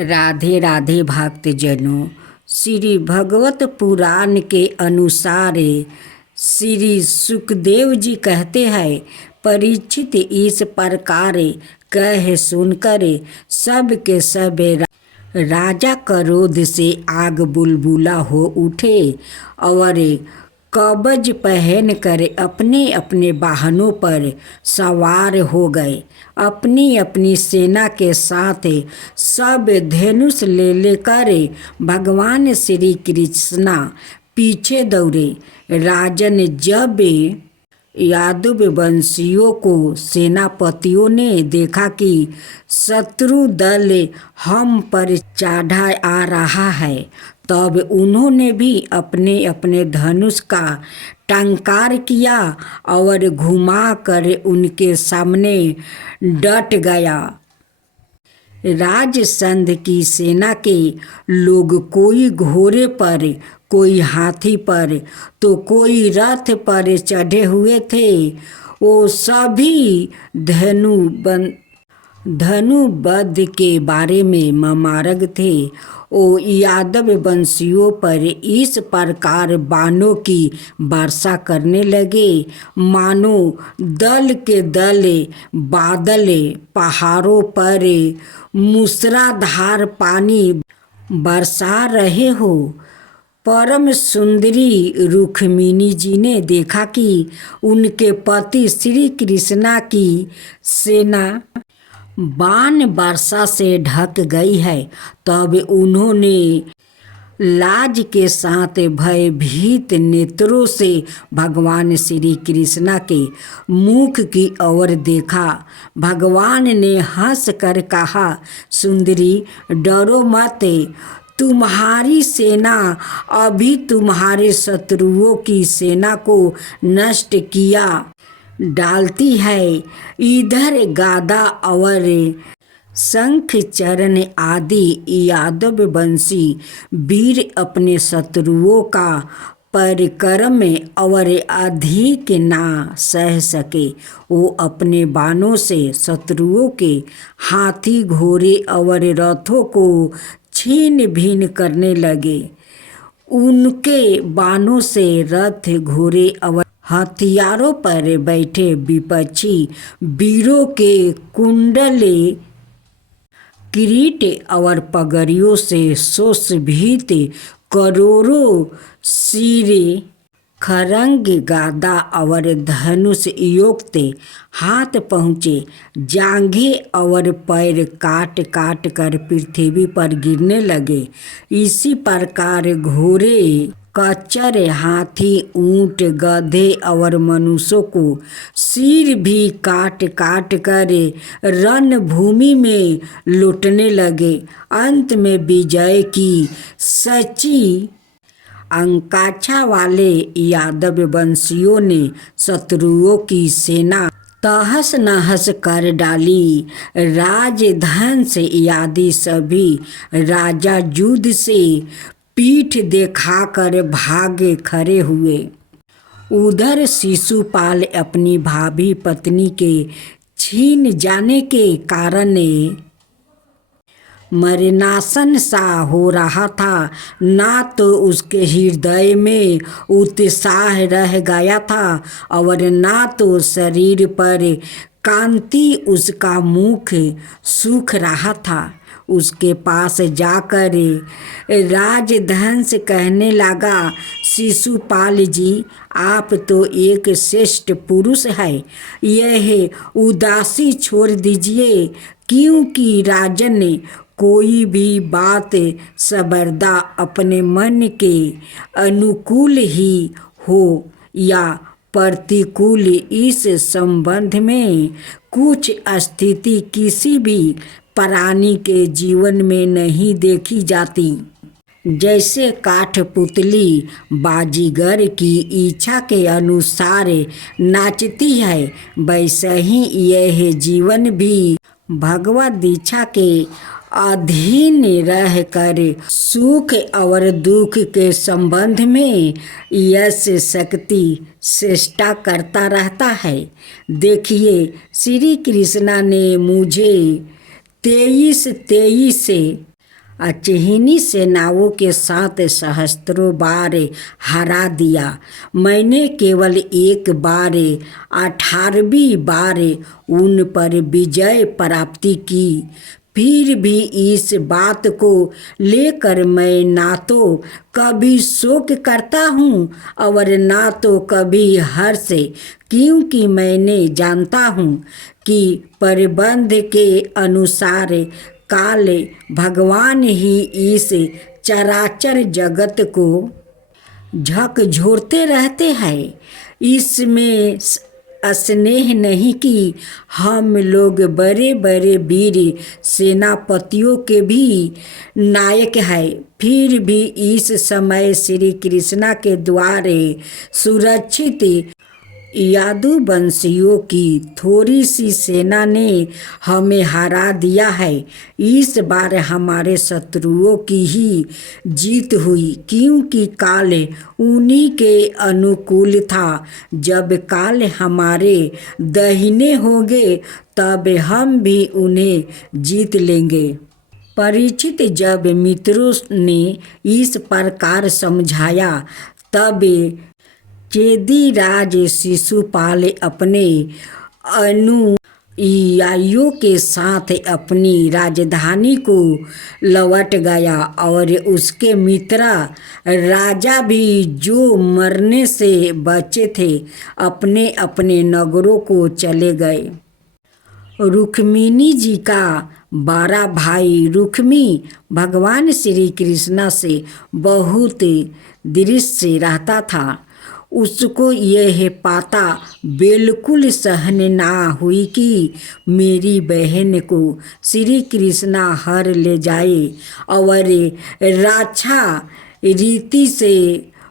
राधे राधे भक्तजनों। श्री भगवत पुराण के अनुसार श्री सुखदेव जी कहते हैं, परीक्षित इस प्रकार कह सुनकर सब के सब राजा क्रोध से आग बुलबुला हो उठे और कवच पहन कर अपने अपने वाहनों पर सवार हो गए। अपनी अपनी सेना के साथ सब धनुष ले लेकर भगवान श्री कृष्णा पीछे दौड़े। राजन जब यादव वंशियों को सेनापतियों ने देखा कि शत्रु दल हम पर चढ़ा आ रहा है, तब उन्होंने भी अपने अपने धनुष का टंकार किया और घुमा कर उनके सामने डट गया। राजसंध की सेना के लोग कोई घोड़े पर, कोई हाथी पर, तो कोई रथ पर चढ़े हुए थे। वो सभी धनुबद्ध के बारे में ममारग थे। वो यादव वंशियों पर इस प्रकार बाणों की वर्षा करने लगे मानो दल के दल बादल पहाड़ों पर मूसलाधार पानी बरसा रहे हो। परम सुंदरी रुक्मिणी जी ने देखा कि उनके पति श्री कृष्णा की सेना बाण वर्षा से ढक गई है। तब उन्होंने लाज के साथ भयभीत नेत्रों से भगवान श्री कृष्णा के मुख की ओर देखा। भगवान ने हंस कर कहा, सुंदरी डरो मत, तुम्हारी सेना अभी तुम्हारे शत्रुओं की सेना को नष्ट किया डालती है। इधर गादा और शंख चरण आदि यादव वंशी वीर अपने शत्रुओं का परिक्रम और अधिक ना सह सके। वो अपने बाणों से शत्रुओं के हाथी घोड़े और रथों को छीन भिन करने लगे। उनके बाणों से रथ घोड़े और हथियारों पर बैठे विपक्षी वीरों के कुंडले किरीट और पगड़ियों से सुशोभित करोड़ों सिरे खरंग गादा और धनुष युक्त हाथ पहुँचे। जांघें और पैर काट काट कर पृथ्वी पर गिरने लगे। इसी प्रकार घोड़े, खच्चर, हाथी, ऊंट, गधे और मनुष्यों को सिर भी काट काट कर रणभूमि में लूटने लगे। अंत में विजय की सच्ची आकांक्षा वाले यादव वंशियों ने शत्रुओं की सेना तहस नहस कर डाली। राजधंस आदि सभी राजा युद्ध से पीठ दिखाकर भागे खड़े हुए। उधर शिशुपाल अपनी भाभी पत्नी के छीन जाने के कारण मरणासन सा हो रहा था। ना तो उसके हृदय में उत्साह रह गया था और ना तो शरीर पर कांति उसका मुख सूख रहा था। उसके पास जाकर राजधंस कहने लगा, शिशुपाल जी, आप तो एक श्रेष्ठ पुरुष है, यह उदासी छोड़ दीजिए। क्योंकि राजन ने कोई भी बात सबरदा अपने मन के अनुकूल ही हो या प्रतिकूल, इस संबंध में कुछ स्थिति किसी भी प्राणी के जीवन में नहीं देखी जाती। जैसे काठपुतली बाजीगर की इच्छा के अनुसार नाचती है, वैसे ही यह जीवन भी भगवद इच्छा के अधीन रहकर सुख और दुख के संबंध में यश शक्ति चेष्टा करता रहता है। देखिए, श्री कृष्णा ने मुझे 23 अचेहिनी सेनाओं के साथ सहस्त्रों बार हरा दिया। मैंने केवल एक बार 18वीं बार उन पर विजय प्राप्ति की। फिर भी इस बात को लेकर मैं ना तो कभी शोक करता हूँ और ना तो कभी हर्ष, क्योंकि मैंने जानता हूँ कि प्रबंध के अनुसार काल भगवान ही इस चराचर जगत को झकझोरते रहते हैं। इसमें स्नेह नहीं कि हम लोग बड़े बड़े वीर सेनापतियों के भी नायक हैं, फिर भी इस समय श्री कृष्णा के द्वारे सुरक्षित यादुवंशियों की थोड़ी सी सेना ने हमें हरा दिया है। इस बार हमारे शत्रुओं की ही जीत हुई, क्योंकि काल उन्हीं के अनुकूल था। जब काल हमारे दाहिने होंगे तब हम भी उन्हें जीत लेंगे। परीक्षित जब मित्रों ने इस प्रकार समझाया तब चेदीराज शिशुपाल अपने अनुयायियों के साथ अपनी राजधानी को लौट गया और उसके मित्र राजा भी जो मरने से बचे थे अपने अपने नगरों को चले गए। रुक्मिणी जी का बड़ा भाई रुक्मी भगवान श्री कृष्ण से बहुत दृश्य रहता था। उसको यह पाता बिल्कुल सहन ना हुई कि मेरी बहन को श्री कृष्ण हर ले जाए और रक्षा रीति से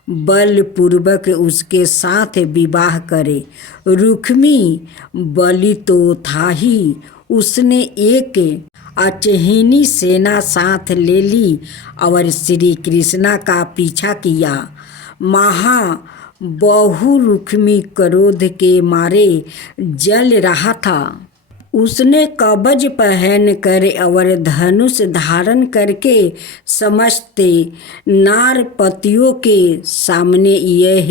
बलपूर्वक उसके साथ विवाह करे। रुक्मी बलि तो था ही, उसने एक अचेहिनी सेना साथ ले ली और श्री कृष्ण का पीछा किया। बहु रुक्मी क्रोध के मारे जल रहा था। उसने कवच पहन कर और धनुष धारण करके समस्त नारपतियों के सामने यह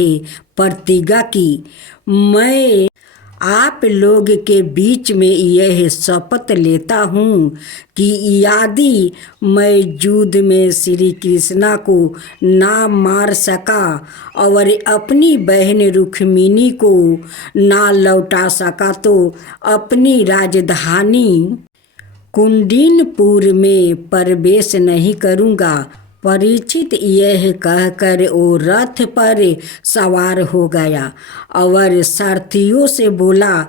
प्रतिज्ञा की, मैं आप लोग के बीच में यह शपथ लेता हूँ कि यदि मैं युद्ध में श्री कृष्णा को ना मार सका और अपनी बहन रुक्मिणी को ना लौटा सका तो अपनी राजधानी कुंडीनपुर में प्रवेश नहीं करूँगा। परीक्षित यह कहकर वो रथ पर सवार हो गया और सारथियों से बोला,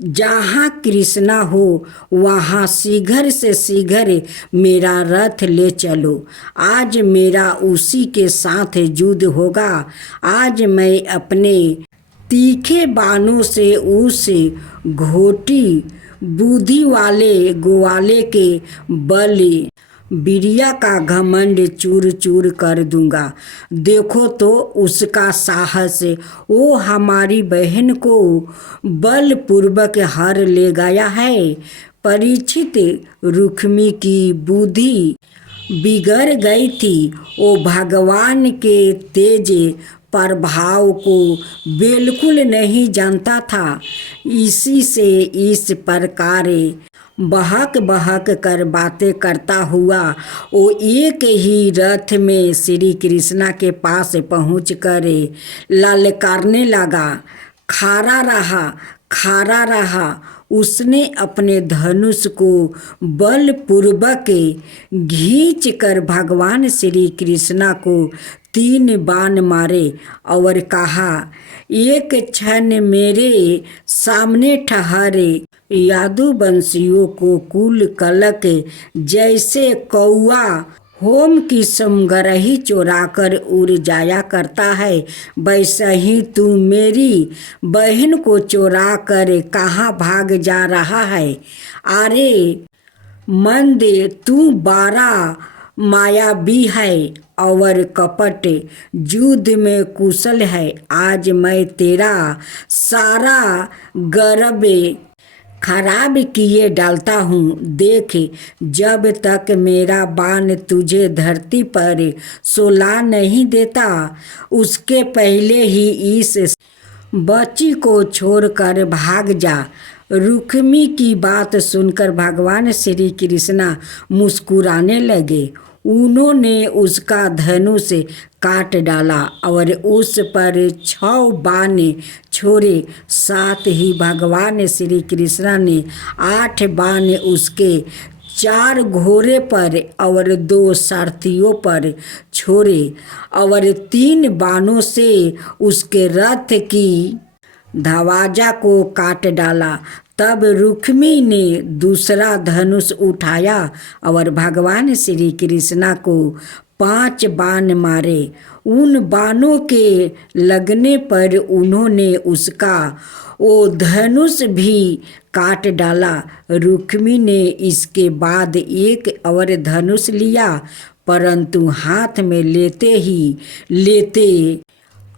जहाँ कृष्णा हो वहाँ शीघ्र से शीघ्र मेरा रथ ले चलो। आज मेरा उसी के साथ युद्ध होगा। आज मैं अपने तीखे बाणों से उस घोटी बुद्धि वाले ग्वाले के बल बिरिया का घमंड चूर चूर कर दूंगा। देखो तो उसका साहस, वो हमारी बहन को बलपूर्वक हर ले गया है। परीक्षित रुक्मी की बुद्धि बिगड़ गई थी। वो भगवान के तेज प्रभाव को बिल्कुल नहीं जानता था। इसी से इस प्रकार बहक बहक कर बातें करता हुआ वो एक ही रथ में श्री कृष्णा के पास पहुंचकर ललकारने लगा, खारा रहा, खारा रहा। उसने अपने धनुष को बलपूर्वक खींच कर भगवान श्री कृष्णा को 3 बाण मारे और कहा, एक क्षण मेरे सामने ठहरे। यादुवंशियों को कुल कलक जैसे कौआ होम की समगरही चोराकर उड़ जाया करता है, वैसा ही तू मेरी बहन को चोरा कर कहाँ भाग जा रहा है। अरे मंदे, तू बड़ा मायावी है और कपट युद्ध में कुशल है। आज मैं तेरा सारा गर्व खराब किए डालता हूँ। देख, जब तक मेरा बाण तुझे धरती पर सुला नहीं देता, उसके पहले ही इस बच्ची को छोड़कर भाग जा। रुक्मी की बात सुनकर भगवान श्री कृष्णा मुस्कुराने लगे। उन्होंने उसका धनुष काट डाला और उस पर 6 बाण छोड़े। साथ ही भगवान श्री कृष्णा ने 8 बाण उसके 4 घोड़े पर और 2 सारथियों पर छोड़े और 3 बाणों से उसके रथ की दरवाजा को काट डाला। तब रुक्मी ने दूसरा धनुष उठाया और भगवान श्री कृष्णा को 5 बाण मारे। उन बाणों के लगने पर उन्होंने उसका वो धनुष भी काट डाला। रुक्मी ने इसके बाद एक और धनुष लिया, परंतु हाथ में लेते ही लेते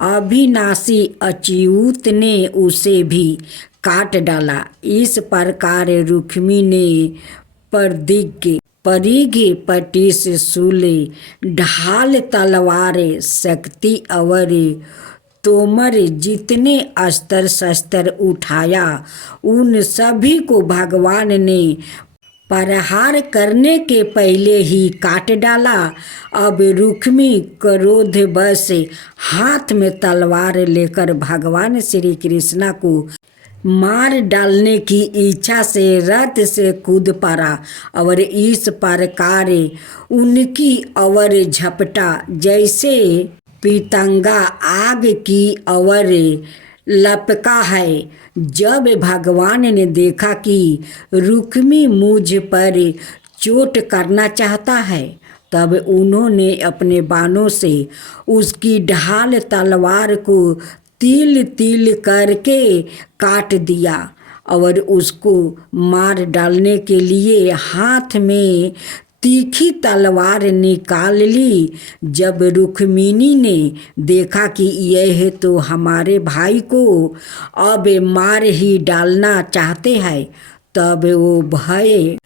अविनाशी अच्युत ने उसे भी काट डाला। इस प्रकार रुक्मी ने परिघ पटीस शूल ढाल तलवार शक्ति और तोमर जितने अस्त्र शस्त्र उठाया, उन सभी को भगवान ने प्रहार करने के पहले ही काट डाला। अब रुक्मी क्रोधवश हाथ में तलवार लेकर भगवान श्री कृष्णा को मार डालने की इच्छा से रथ से कूद पड़ा और इस प्रकार उनकी ओर झपटा जैसे पतंगा आग की ओर लपका है। जब भगवान ने देखा कि रुक्मी मुझ पर चोट करना चाहता है, तब उन्होंने अपने बाणों से उसकी ढाल तलवार को तिल तिल करके काट दिया और उसको मार डालने के लिए हाथ में तीखी तलवार निकाल ली। जब रुक्मिणी ने देखा कि यह तो हमारे भाई को अब मार ही डालना चाहते हैं, तब वो भय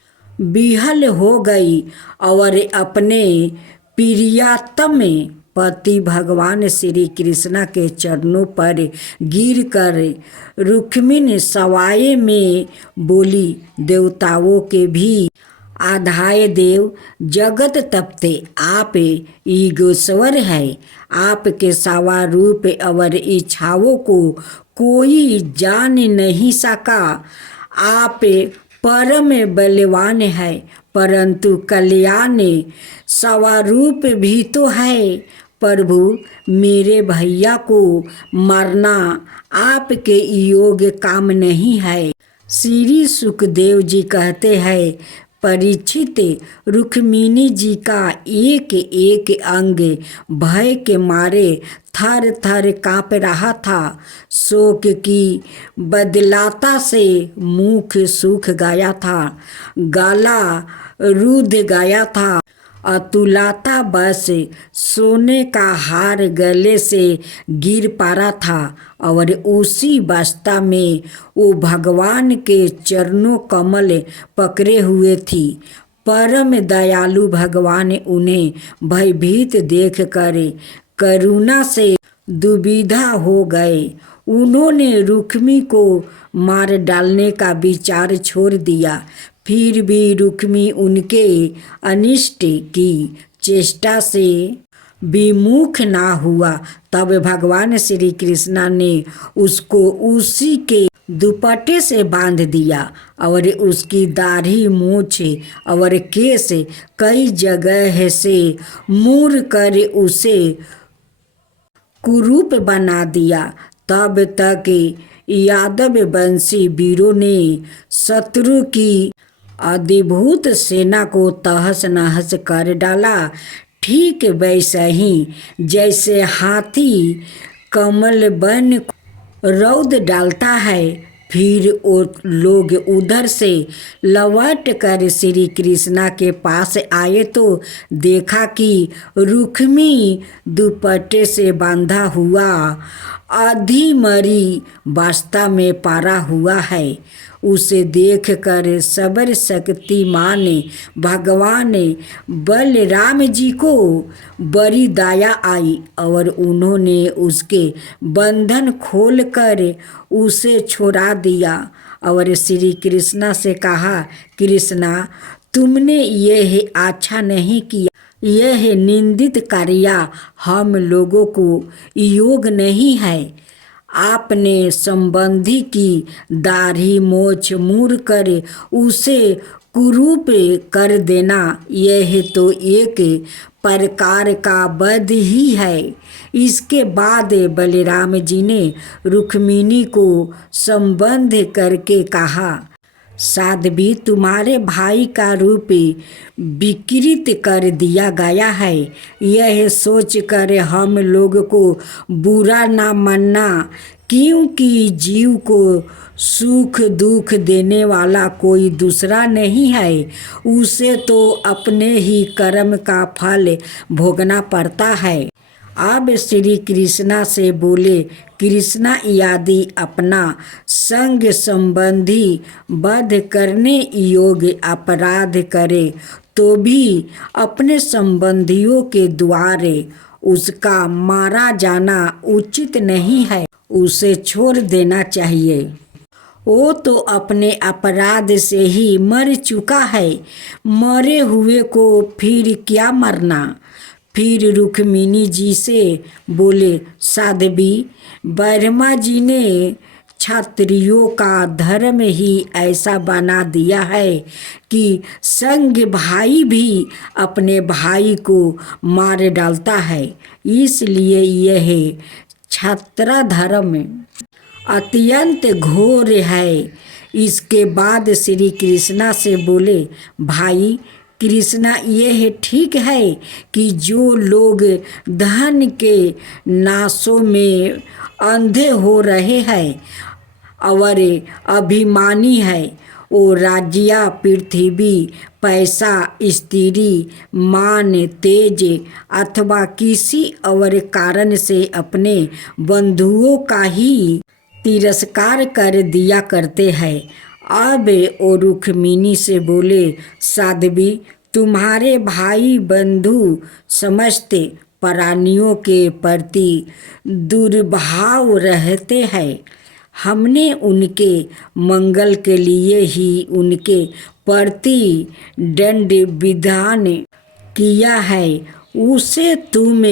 विह्वल हो गई और अपने प्रियतम पति भगवान श्री कृष्णा के चरणों पर गिरकर रुक्मिणी सवाए में बोली, देवताओं के भी आधाय देव, जगत तपते आप ईगोश्वर है। आपके सवा रूप और इच्छाओं को कोई जान नहीं सका। आप परम बलवान है, परंतु कल्याण स्वरूप भी तो है। प्रभु, मेरे भैया को मरना आपके योग्य काम नहीं है। श्री सुखदेव जी कहते हैं, परीक्षित, रुक्मिणी जी का एक एक अंग भय के मारे थर थर काँप रहा था। शोक की बदलाता से मुख सूख गया था, गला रुध गया था। अतुलाता बस सोने का हार गले से गिर पड़ा था और उसी अवस्था में वो भगवान के चरणों कमल पकड़े हुए थी। परम दयालु भगवान उन्हें भयभीत देख कर करुणा से दुविधा हो गए। उन्होंने रुक्मी को मार डालने का विचार छोड़ दिया। फिर भी रुक्मी उनके अनिष्ट की चेष्टा से विमुख ना हुआ। तब भगवान श्री कृष्णा ने उसको उसी के दुपट्टे से बांध दिया और उसकी दाढ़ी, मूछ और केस कई जगह से मूर कर उसे कुरूप बना दिया। तब तक यादव वंशी वीरों ने शत्रु की अद्भुत सेना को तहस नहस कर डाला। ठीक वैसा ही जैसे हाथी कमल बन रौद डालता है। फिर वो लोग उधर से लौट कर श्री कृष्णा के पास आए तो देखा कि रुक्मी दुपट्टे से बांधा हुआ आधी मरी वास्ता में पारा हुआ है। उसे देखकर सबर शक्तिमान भगवान बलराम जी को बड़ी दया आई और उन्होंने उसके बंधन खोलकर उसे छुड़ा दिया और श्री कृष्णा से कहा, कृष्णा, तुमने यह अच्छा नहीं किया। यह निंदित कार्य हम लोगों को योग नहीं है। आपने संबंधी की दाढ़ी मोछ मूड़ कर उसे कुरूप कर देना, यह तो एक प्रकार का वध ही है। इसके बाद बलराम जी ने रुक्मिणी को संबंध करके कहा, साध्वी, तुम्हारे भाई का रूप विकृत कर दिया गया है। यह सोचकर हम लोग को बुरा ना मानना, क्योंकि जीव को सुख दुख देने वाला कोई दूसरा नहीं है। उसे तो अपने ही कर्म का फल भोगना पड़ता है। अब श्री कृष्णा से बोले, कृष्णा यदि अपना संग संबंधी वध करने योग्य अपराध करे तो भी अपने संबंधियों के द्वारे उसका मारा जाना उचित नहीं है। उसे छोड़ देना चाहिए। वो तो अपने अपराध से ही मर चुका है। मरे हुए को फिर क्या मरना। फिर रुक्मिणी जी से बोले, साध्वी, ब्रह्मा जी ने क्षत्रियों का धर्म ही ऐसा बना दिया है कि संग भाई भी अपने भाई को मार डालता है। इसलिए यह क्षत्र धर्म अत्यंत घोर है। इसके बाद श्री कृष्णा से बोले, भाई कृष्णा, यह ठीक है कि जो लोग धन के नाशों में अंधे हो रहे हैं और अभिमानी है, वो राज्य, पृथ्वी, पैसा, स्त्री, मान, तेज अथवा किसी और कारण से अपने बंधुओं का ही तिरस्कार कर दिया करते हैं। अब वो रुक्मिणी से बोले, साध्वी, तुम्हारे भाई बंधु समस्त प्राणियों के प्रति दुर्भाव रहते हैं। हमने उनके मंगल के लिए ही उनके प्रति दंड विधान किया है। उसे तुम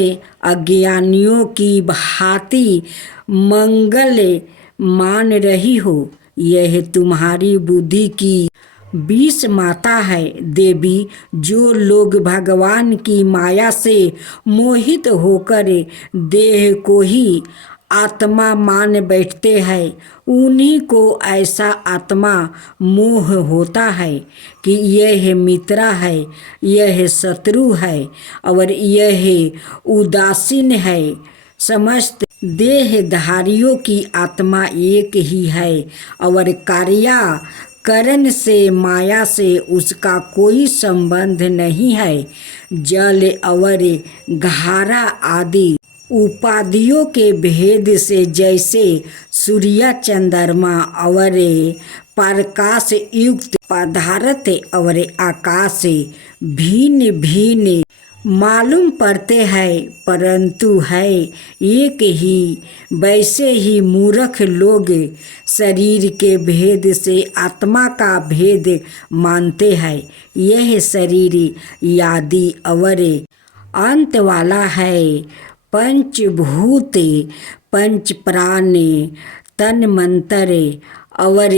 अज्ञानियों की भांति मंगल मान रही हो। यह तुम्हारी बुद्धि की विष माता है। देवी, जो लोग भगवान की माया से मोहित होकर देह को ही आत्मा मान बैठते हैं, उन्हीं को ऐसा आत्मा मोह होता है कि यह मित्र है, यह शत्रु है और यह उदासीन है। समस्त देहधारियों की आत्मा एक ही है और कार्य करण से माया से उसका कोई संबंध नहीं है। जल और घारा आदि उपाधियों के भेद से जैसे सूर्य, चंद्रमा और प्रकाश युक्त पदार्थ और आकाश भिन्न भिन्न मालूम पड़ते हैं, परंतु है एक ही, वैसे ही मूर्ख लोग शरीर के भेद से आत्मा का भेद मानते हैं। यह शरीर आदि और अंत वाला है। पंचभूत, पंच प्राण, तन मंत्र और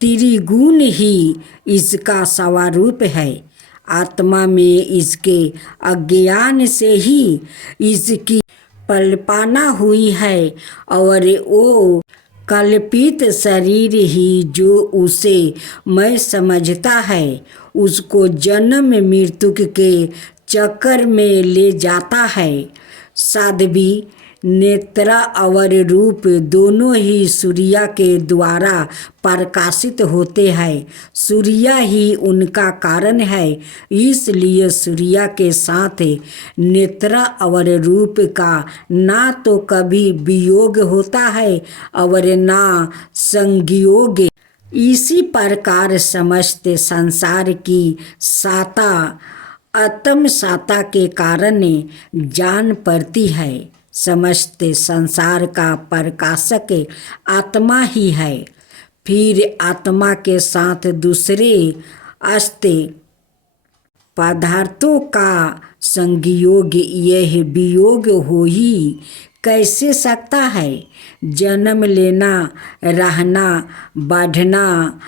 त्रिगुण ही इसका स्वरूप है। आत्मा में इसके अज्ञान से ही इसकी कल्पना हुई है और वो कल्पित शरीर ही जो उसे मैं समझता है, उसको जन्म मृत्यु के चक्कर में ले जाता है। साध्वी, नेत्रा और रूप दोनों ही सूर्य के द्वारा प्रकाशित होते हैं। सूर्य ही उनका कारण है, इसलिए सूर्य के साथ नेत्रा और रूप का ना तो कभी वियोग होता है और ना संयोग। इसी प्रकार समस्त संसार की साता आत्म साता के कारण जान पड़ती है। समस्त संसार का प्रकाशक आत्मा ही है। फिर आत्मा के साथ दूसरे अस्ते पदार्थों का संयोग, यह वियोग हो ही कैसे सकता है। जन्म लेना, रहना, बढ़ना,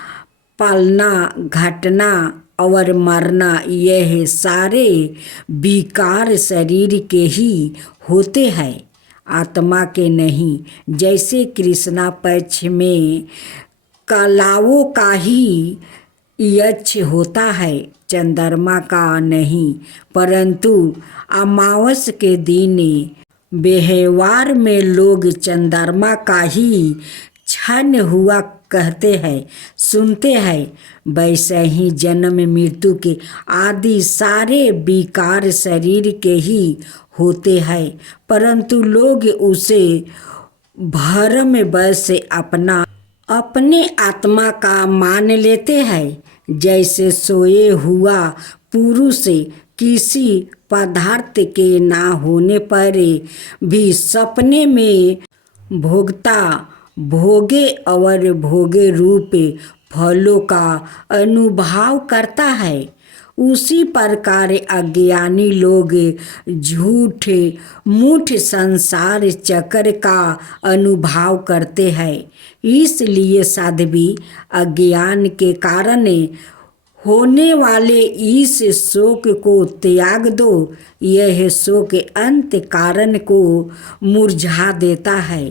पलना, घटना और मरना, यह सारे विकार शरीर के ही होते हैं, आत्मा के नहीं। जैसे कृष्णा पक्ष में कलाओं का ही यक्ष होता है, चंद्रमा का नहीं। परंतु अमावस के दिन व्यवहार में लोग चंद्रमा का ही क्षण हुआ कहते हैं, सुनते हैं। वैसे ही जन्म मृत्यु के आदि सारे विकार शरीर के ही होते हैं, परंतु लोग उसे भरम वश अपने आत्मा का मान लेते हैं। जैसे सोए हुआ पुरुष किसी पदार्थ के ना होने पर भी सपने में भोगता भोगे और भोगे रूप फलों का अनुभव करता है, उसी प्रकार अज्ञानी लोग झूठ मूठ संसार चक्र का अनुभव करते हैं। इसलिए साध्वी अज्ञान के कारण होने वाले इस शोक को त्याग दो। यह शोक अंत कारण को मुरझा देता है,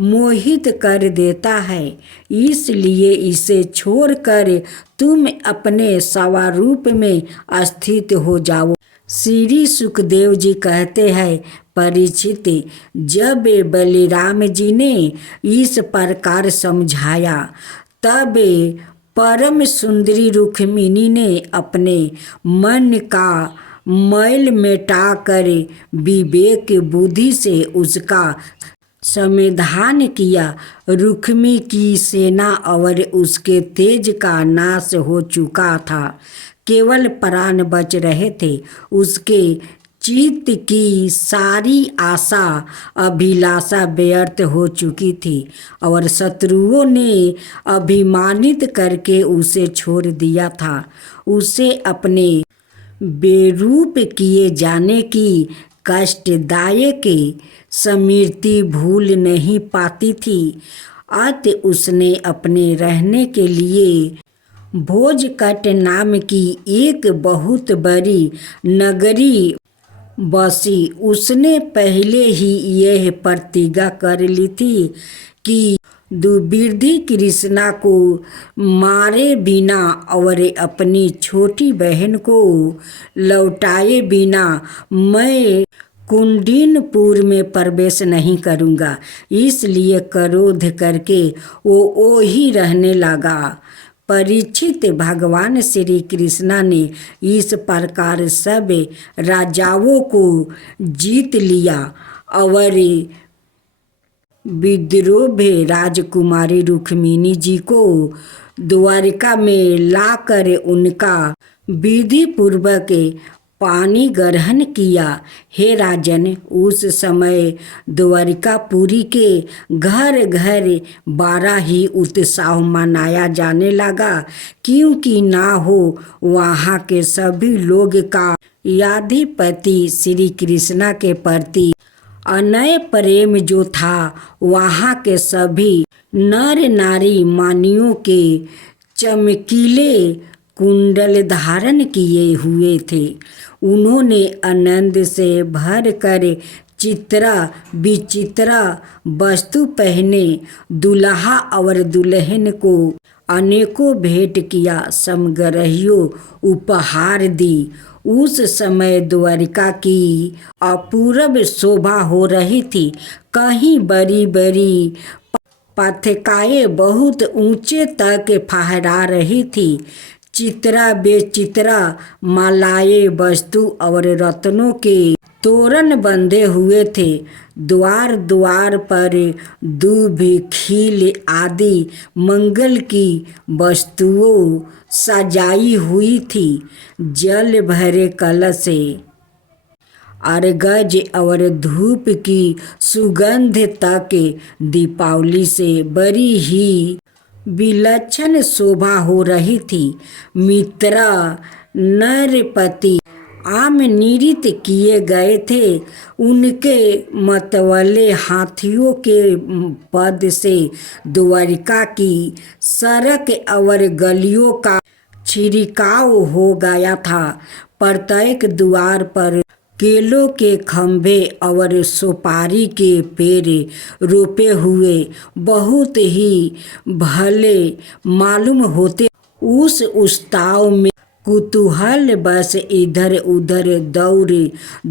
मोहित कर देता है। इसलिए इसे छोड़कर तुम अपने स्वरूप में स्थित हो जाओ। श्री सुखदेव जी कहते हैं, परीक्षित, जब बलिराम जी ने इस प्रकार समझाया, तब परम सुंदरी रुक्मिणी ने अपने मन का मैल मिटाकर विवेक बुद्धि से उसका समाधान किया। रुक्मी की सेना और उसके तेज का नाश हो चुका था, केवल प्राण बच रहे थे। उसके चित्त की सारी आशा अभिलाषा व्यर्थ हो चुकी थी और शत्रुओं ने अभिमानित करके उसे छोड़ दिया था। उसे अपने बेरूप किए जाने की कष्टदायक स्मृति भूल नहीं पाती थी। अतः उसने अपने रहने के लिए भोजकट नाम की एक बहुत बड़ी नगरी बसी। उसने पहले ही यह प्रतिज्ञा कर ली थी कि दुर्विधि कृष्णा को मारे बिना और अपनी छोटी बहन को लौटाए बिना मैं कुंडिनपुर में प्रवेश नहीं करूँगा। इसलिए क्रोध करके वो ही रहने लगा। परीक्षित, भगवान श्री कृष्णा ने इस प्रकार सब राजाओं को जीत लिया और विद्रोह राजकुमारी रुक्मिणी जी को द्वारिका में लाकर उनका विधि पूर्वक पानी ग्रहण किया। हे राजन, उस समय द्वारिकापुरी के घर घर बड़ा ही उत्साह मनाया जाने लगा, क्योंकि ना हो वहाँ के सभी लोग का याधिपति श्री कृष्णा के प्रति अनय प्रेम जो था। वहाँ के सभी नर नारी मानियों के चमकीले कुंडल धारण किए हुए थे। उन्होंने आनंद से भर कर चित्रा विचित्रा वस्तु पहने दुल्हा और दुल्हन को अनेकों भेंट किया, समग्रहियों उपहार दी। उस समय द्वारिका की अपूर्व शोभा हो रही थी। कहीं बड़ी बड़ी पताकाएं बहुत ऊंचे तक फहरा रही थी। चित्रा बेचित्रा मालाएं, वस्तु और रत्नों के तोरण बंधे हुए थे। द्वार द्वार पर दूब, खील आदि मंगल की वस्तुओं सजाई हुई थी। जल भरे कलश अर्घ्य और धूप की सुगंध तक दीपावली से बड़ी ही विलक्षण शोभा हो रही थी। मित्रा नरपति आमंत्रित किए गए थे। उनके मतवाले हाथियों के पद से द्वारिका की सड़क और गलियों का छिड़काव हो गया था। प्रत्येक द्वार पर केलों के खंभे और सुपारी के पेड़ रोपे हुए बहुत ही भले मालूम होते। उस उत्सव में कुतूहल बस इधर उधर दौड़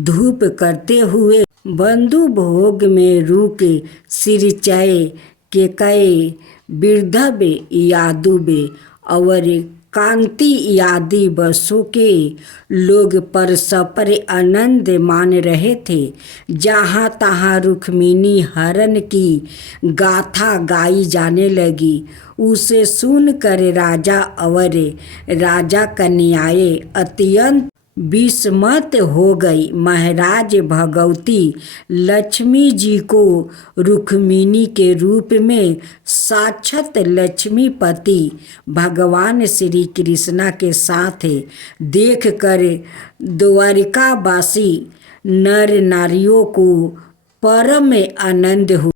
धूप करते हुए बंधु भोग में रुक सिरचय केकय वृद्धव यादव और कांति आदि बसों के लोग परस्पर आनंद मान रहे थे। जहाँ तहाँ रुक्मिणी हरण की गाथा गाई जाने लगी। उसे सुनकर राजा और राजा कन्याएं अत्यंत विस्मित हो गई। महाराज भगवती लक्ष्मी जी को रुक्मिणी के रूप में साक्षात लक्ष्मीपति भगवान श्री कृष्ण के साथ देखकर द्वारिकावासी नर नारियों को परम आनंद हुआ।